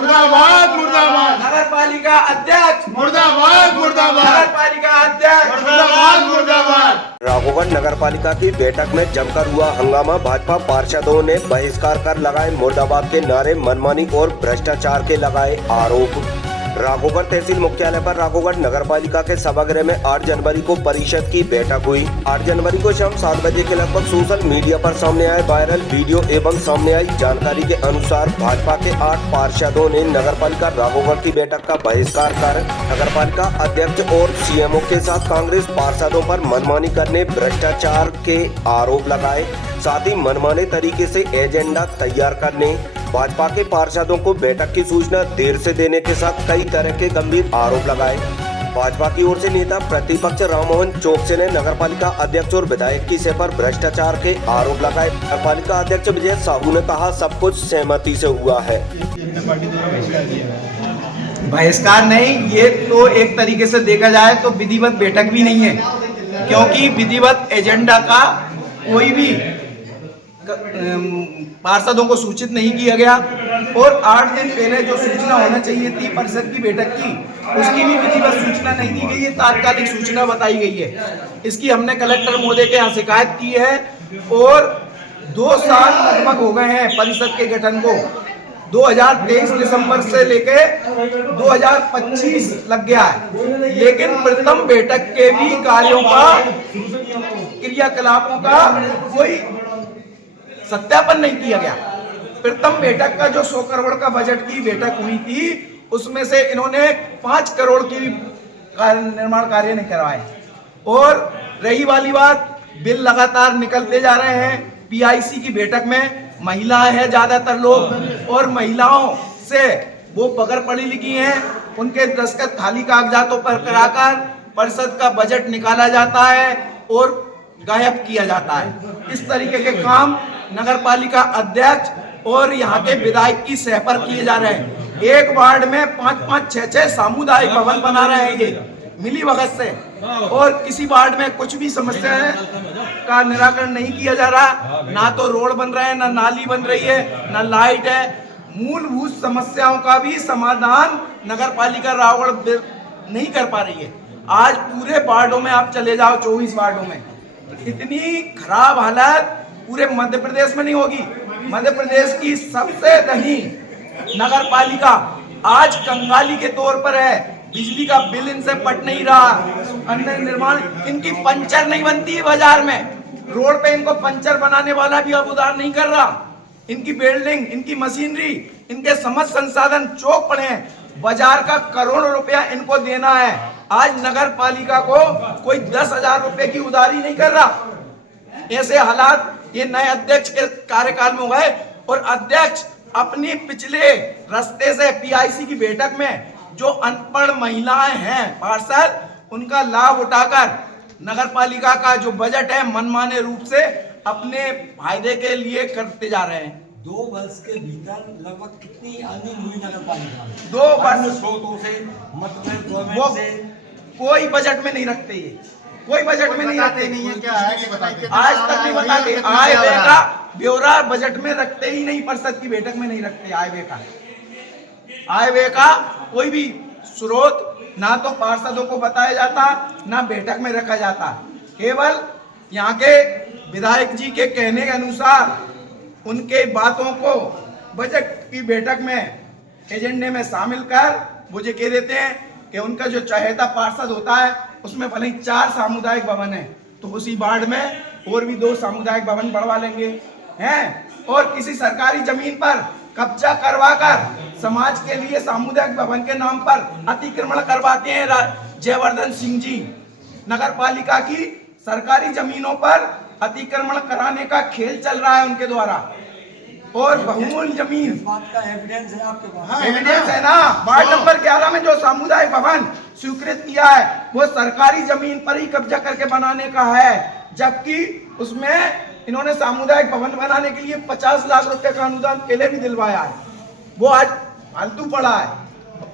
मुर्दाबाद मुर्दाबाद। नगर पालिका अध्यक्ष मुर्दाबाद मुर्दाबाद। नगर पालिका अध्यक्ष मुर्दाबाद मुर्दाबाद। राघोगढ़ नगर पालिका की बैठक में जमकर हुआ हंगामा। भाजपा पार्षदों ने बहिष्कार कर लगाए मुर्दाबाद के नारे, मनमानी और भ्रष्टाचार के लगाए आरोप। राघोगढ़ तहसील मुख्यालय पर राघोगढ़ नगर पालिका के सभागृह में 8 जनवरी को परिषद की बैठक हुई। 8 जनवरी को शाम 7 बजे के लगभग सोशल मीडिया पर सामने आए वायरल वीडियो एवं सामने आई जानकारी के अनुसार भाजपा के 8 पार्षदों ने नगर पालिका राघोगढ़ की बैठक का बहिष्कार कर नगर पालिका अध्यक्ष और सीएमओ के साथ कांग्रेस पार्षदों पर मनमानी करने, भ्रष्टाचार के आरोप लगाए। साथ ही मनमाने तरीके से एजेंडा तैयार करने, भाजपा के पार्षदों को बैठक की सूचना देर से देने के साथ कई तरह के गंभीर आरोप लगाए। भाजपा की ओर से नेता प्रतिपक्ष राममोहन चौकसे ने नगर पालिका अध्यक्ष और विधायक की सह पर भ्रष्टाचार के आरोप लगाए। नगर पालिका अध्यक्ष विजय साहू ने कहा, सब कुछ सहमति से हुआ है। बहिष्कार नहीं, ये तो एक तरीके से देखा जाए तो विधिवत बैठक भी नहीं है, क्योंकि विधिवत एजेंडा का कोई भी पार्षदों को सूचित नहीं किया गया और 8 दिन पहले जो सूचना होना चाहिए थी परिषद की बैठक की, उसकी भी विधिवत सूचना नहीं दी गई है, तात्कालिक सूचना बताई गई है। इसकी हमने कलेक्टर महोदय के यहाँ शिकायत की है और 2 साल लगभग हो गए हैं परिषद के गठन को। 2023 दिसंबर से लेके 2025 लग गया है, लेकिन प्रथम बैठक के भी कार्यों का, क्रियाकलापों का कोई सत्यापन नहीं किया गया। प्रथम बैठक का जो 100 करोड़ का बजट की बैठक हुई थी, उसमें से इन्होंने 5 करोड़ की निर्माण कार्य नहीं करवाए। और रही वाली बात, बिल लगातार निकलते जा रहे हैं। पीआईसी की बैठक में महिलाएं हैं ज्यादातर लोग, और महिलाओं से वो बगैर पढ़ी लिखी हैं, उनके दस्तखत खाली कागजातों पर कराकर परिषद का बजट निकाला जाता है और गायब किया जाता है। इस तरीके के काम नगर पालिका अध्यक्ष और यहाँ के विधायक की सह पर किए जा रहे हैं। एक वार्ड में 5-5, 6-6 सामुदायिक भवन बना रहे हैं ये मिली भगत से, और किसी वार्ड में कुछ भी समस्या का निराकरण नहीं किया जा रहा। ना तो रोड बन रहे हैं, ना नाली बन रही है, ना लाइट है। मूलभूत समस्याओं का भी समाधान नगर पालिका राघोगढ़ नहीं कर पा रही है। आज पूरे वार्डों में आप चले जाओ, 24 वार्डों में इतनी खराब हालत पूरे मध्य प्रदेश में नहीं होगी। मध्य प्रदेश की सबसे धनी नगर पालिका आज कंगाली के तौर पर है। बिजली का बिल इनसे पट नहीं रहा, अन्य निर्माण, इनकी पंचर नहीं बनती है बाजार में, रोड पे इनको पंचर बनाने वाला भी अब उधार नहीं कर रहा। इनकी बिल्डिंग, इनकी मशीनरी, इनके समस्त संसाधन चौक पड़े हैं। बाजार का करोड़ों रुपया इनको देना है। आज नगर पालिका को कोई 10,000 रुपए की उधारी नहीं कर रहा। ऐसे हालात ये नए अध्यक्ष के कार्यकाल में हुए, और अध्यक्ष अपनी पिछले रास्ते से पीआईसी की बैठक में जो अनपढ़ महिलाएं हैं पार्षद, उनका लाभ उठाकर नगर पालिका का जो बजट है मनमाने रूप से अपने फायदे के लिए करते जा रहे हैं। 2 वर्ष के भीतर लगभग कितनी आनी हुई नगर पालिका? 2 वर्ष स्रोतों से, मतलब वो गवर्नमेंट से कोई बजट में नहीं रखते, ये कोई बजट में नहीं रखते। नहीं है, क्या है ये बताइए। आज तक नहीं बताते। आय व्यय का ब्यौरा बजट में रखते ही नहीं, परिषद की बैठक में नहीं रखते। आय व्यय का, आय व्यय का कोई भी स्रोत ना तो पार्षदों को बताया जाता, ना बैठक में रखा जाता। केवल यहाँ के विधायक जी के कहने के अनुसार उनके बातों को बजट की बैठक में एजेंडे में शामिल कर वो ये कह देते हैं कि उनका जो चहेता पार्षद होता है उसमें भले ही 4 सामुदायिक भवन है, तो उसी वार्ड में और भी 2 सामुदायिक भवन बढ़वा लेंगे हैं, और किसी सरकारी जमीन पर कब्जा करवाकर समाज के लिए सामुदायिक भवन के नाम पर अतिक्रमण करवाते हैं। जयवर्धन सिंह जी, नगर पालिका की सरकारी जमीनों पर अतिक्रमण कराने का खेल चल रहा है उनके द्वारा, और बहुमूल्य जमीन। बात का एविडेंस है आपके पास? हाँ, एविडेंस है ना। वार्ड नंबर 11 में जो सामुदायिक भवन स्वीकृत किया है वो सरकारी जमीन पर ही कब्जा करके बनाने का है, जबकि उसमें इन्होंने सामुदायिक भवन बनाने के लिए 50 लाख रुपए का अनुदान पहले भी दिलवाया है, वो आज फालतू पड़ा है।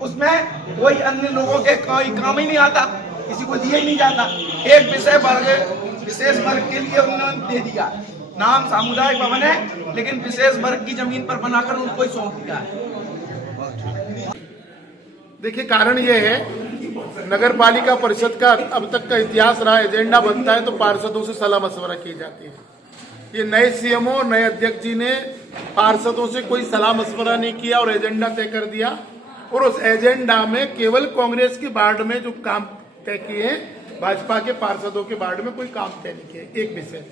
उसमें कोई अन्य लोगों के कोई काम ही नहीं आता, किसी को दिया ही नहीं जाता। एक विशेष वर्ग के लिए उन्होंने दे दिया, नाम सामुदायिक भवन है लेकिन विशेष वर्ग की जमीन पर बनाकर उनको ही सौंप दिया है। देखिए, कारण ये है, नगर पालिका परिषद का अब तक का इतिहास रहा, एजेंडा बनता है तो पार्षदों से सलाह मशवरा की जाती है। ये नए सीएमओ और नए अध्यक्ष जी ने पार्षदों से कोई सलाह मशवरा नहीं किया और एजेंडा तय कर दिया, और उस एजेंडा में केवल कांग्रेस के वार्ड में जो काम तय किए, भाजपा के पार्षदों के वार्ड में कोई काम तय नहीं किए। एक विषय।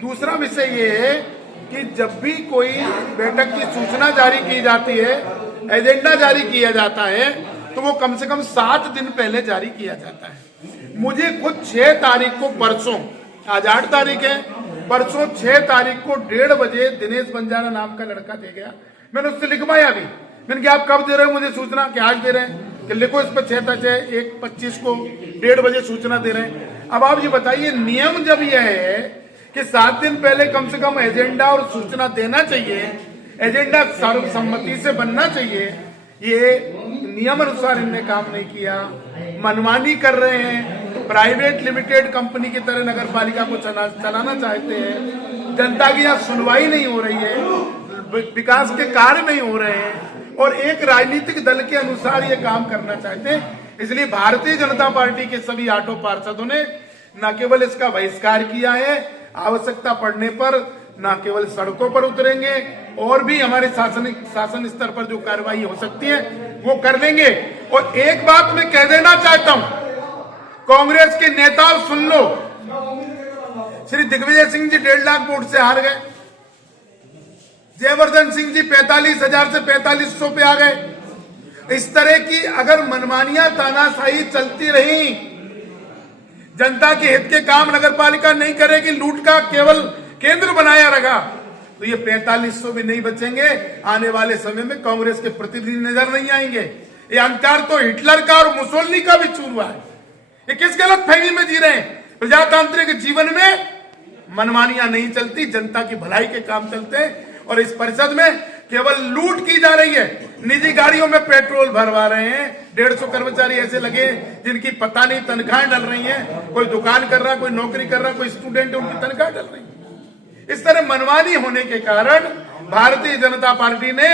दूसरा विषय ये है कि जब भी कोई बैठक की सूचना जारी की जाती है, एजेंडा जारी किया जाता है, तो वो कम से कम 7 दिन पहले जारी किया जाता है। मुझे खुद 6 तारीख को, परसों, आज 8 तारीख है, परसों 6 तारीख को 1:30 बजे दिनेश बंजारा नाम का लड़का दे गया। मैंने उससे लिखवाया भी, मैंने कहा आप कब दे रहे हो मुझे सूचना, कि आज दे रहे हैं, कि लिखो इस पर 6 तारीख 1:25 को 1:30 बजे सूचना दे रहे हैं। अब आप ये बताइए, नियम जब यह है कि 7 दिन पहले कम से कम एजेंडा और सूचना देना चाहिए, एजेंडा सर्वसम्मति से बनना चाहिए, ये नियम अनुसार इनने काम नहीं किया, मनमानी कर रहे हैं, प्राइवेट लिमिटेड कंपनी की तरह नगर पालिका को चलाना चाहते हैं, जनता की यहाँ सुनवाई नहीं हो रही है, विकास के कार्य नहीं हो रहे हैं, और एक राजनीतिक दल के अनुसार ये काम करना चाहते हैं। इसलिए भारतीय जनता पार्टी के सभी 8 पार्षदों ने न केवल इसका बहिष्कार किया है, आवश्यकता पड़ने पर न केवल सड़कों पर उतरेंगे, और भी हमारे शासन स्तर पर जो कार्रवाई हो सकती है वो कर लेंगे। और एक बात मैं कह देना चाहता हूं, कांग्रेस के नेता सुन लो, श्री दिग्विजय सिंह जी 1.5 लाख वोट से हार गए, जयवर्धन सिंह जी 45,000 से 4500 पे आ गए। इस तरह की अगर मनमानियां, तानाशाही चलती रही, जनता के हित के काम नगर पालिका नहीं करेगी, लूट का केवल केंद्र बनाया रखा, तो ये 4500 भी नहीं बचेंगे। आने वाले समय में कांग्रेस के प्रतिनिधि नजर नहीं आएंगे। ये अहंकार तो हिटलर का और मुसोलिनी का भी चूर है। ये किस गलत फहमी में जी रहे हैं? प्रजातांत्रिक जीवन में मनमानियां नहीं चलती, जनता की भलाई के काम चलते हैं, और इस परिषद में केवल लूट की जा रही है। निजी गाड़ियों में पेट्रोल भरवा रहे हैं, 150 कर्मचारी ऐसे लगे जिनकी पता नहीं तनख्वाहें डल रही हैं, कोई दुकान कर रहा, कोई नौकरी कर रहा, कोई स्टूडेंट है, उनकी तनख्वाह डल रही है। इस तरह मनमानी होने के कारण भारतीय जनता पार्टी ने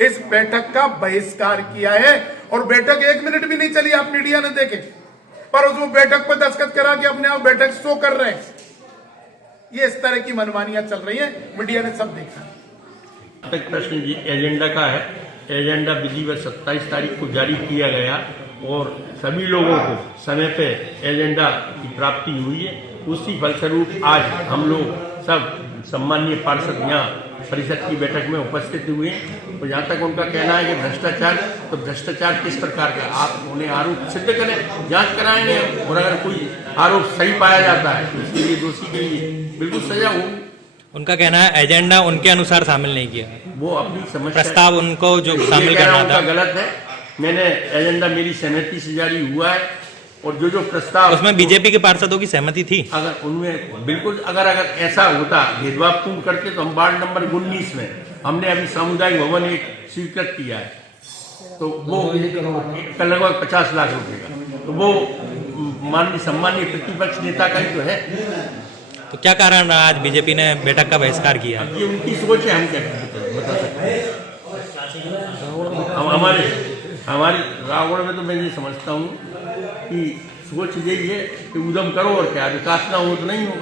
इस बैठक का बहिष्कार किया है, और बैठक 1 मिनट भी नहीं चली, आप मीडिया ने देखे, पर उसको बैठक पर दस्तखत करा के अपने आप बैठक शो कर रहे हैं। ये इस तरह की मनमानियां चल रही है, मीडिया ने सब देखा। तक प्रश्न जी एजेंडा का है। एजेंडा विधिवत 27 तारीख को जारी किया गया, और सभी लोगों को समय पे एजेंडा की प्राप्ति हुई है। उसी फलस्वरूप आज हम लोग सब सम्मानीय पार्षद यहाँ परिषद की बैठक में उपस्थित हुए। और जहाँ तक उनका कहना है कि भ्रष्टाचार, तो भ्रष्टाचार किस प्रकार का, आप उन्हें आरोप सिद्ध करें, जांच कराएंगे, और अगर कोई आरोप सही पाया जाता है तो इसके लिए दोषी के लिए बिल्कुल सजा हो। उनका कहना है एजेंडा उनके अनुसार शामिल नहीं किया, वो अपनी समझ, प्रस्ताव उनको जो शामिल करना था गलत है। मैंने एजेंडा मेरी सहमति से जारी हुआ है, और जो प्रस्ताव उसमें बीजेपी के पार्षदों की सहमति थी। अगर उनमें बिल्कुल अगर ऐसा होता, भेदभावपूर्ण करते, तो हम वार्ड नंबर 19 में हमने अभी सामुदायिक भवन एक स्वीकृत किया है, तो वो लगभग 50 लाख रुपए का, तो वो माननीय सम्मानीय प्रतिपक्ष नेता का ही तो है। तो क्या कारण रहा आज बीजेपी ने बैठक का बहिष्कार किया? ये उनकी सोच है, हम क्या बता सकते हैं। हमारी रावण में तो मैं ये समझता हूँ कि सोच यही है कि उद्यम करो, और क्या विकास ना हो तो नहीं हो।